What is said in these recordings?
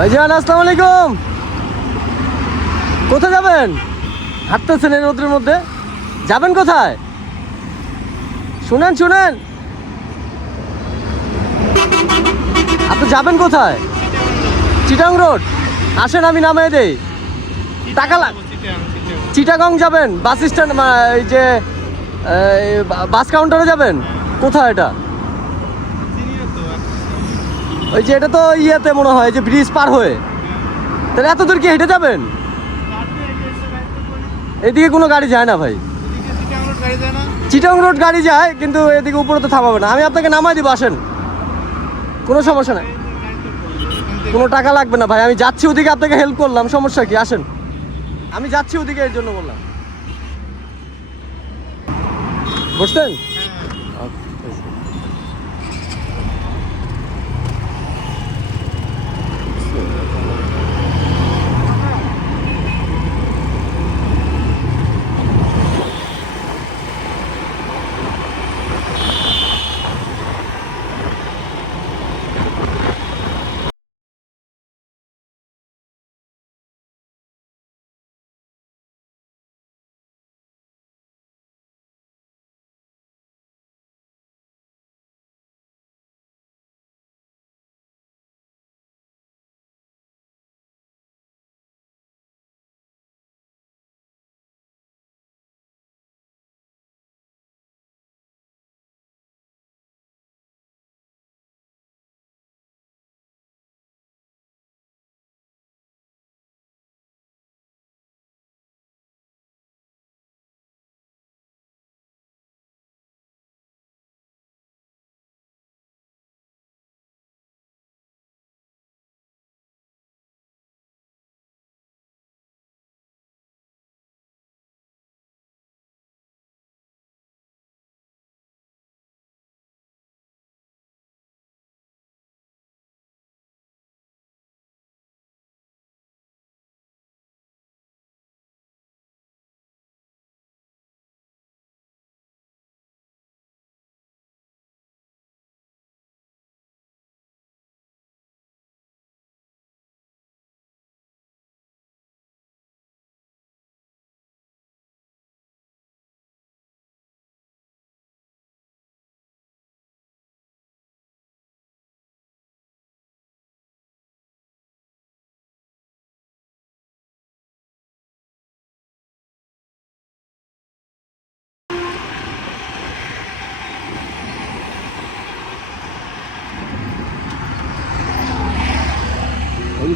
ভাইজান, আসসালামু আলাইকুম। কোথায় যাবেন? হাঁটতেছেন এই রোদ্রের মধ্যে? যাবেন কোথায়? শুনেন শুনেন। আপনি যাবেন কোথায়? চিটাং রোড। আসেন, আমি নামিয়ে দেই। টাকা চিটাগং যাবেন, বাস স্ট্যান্ড যে বাস কাউন্টারে যাবেন? কোথায় এটা? ওই যে এটা তো ইয়েতে মনে হয়, যে ব্রিজ পার হয়ে। তাহলে এত দূর কি হেঁটে যাবেন? এদিকে কোনো গাড়ি যায় না ভাই। চিটাং রোড গাড়ি যায়, কিন্তু এদিকে উপরে তো থামাবে না। আমি আপনাকে নামাই দিব, আসেন। কোনো সমস্যা নাই। কোনো টাকা লাগবে না ভাই, আমি যাচ্ছি ওদিকে, আপনাকে হেল্প করলাম। সমস্যা কি? আসেন। আমি যাচ্ছি ওদিকে, এর জন্য বললাম। বুঝছেন?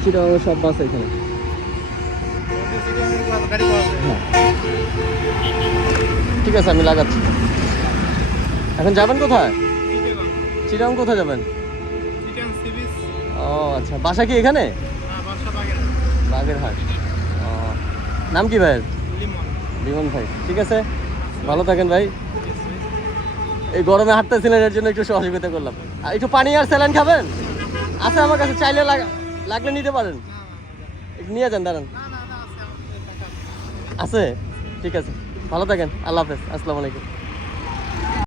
চিটাং সব বাস এখানে। হ্যাঁ। ঠিক আছে, আমি লাগাচ্ছি। এখন যাবেন কোথায়? চিটাং কোথায় যাবেন? ও আচ্ছা। বাসা কি এখানে? বাগেরহাট। ও, নাম কি ভাইয়ের? বিমন ভাই। ঠিক আছে? ভালো থাকেন ভাই। এই গরমে হাঁটতেছিলেন, এর জন্য একটু সহযোগিতা করলাম। একটু পানি আর স্যালাইন খাবেন? আছে আমার কাছে, চাইলে লাগা- লাগলে নিতে পারেন। নিয়ে যান দাঁড়ান। আছে? ঠিক আছে। ভালো থাকেন। আল্লাহ হাফেজ। আসসালামু আলাইকুম।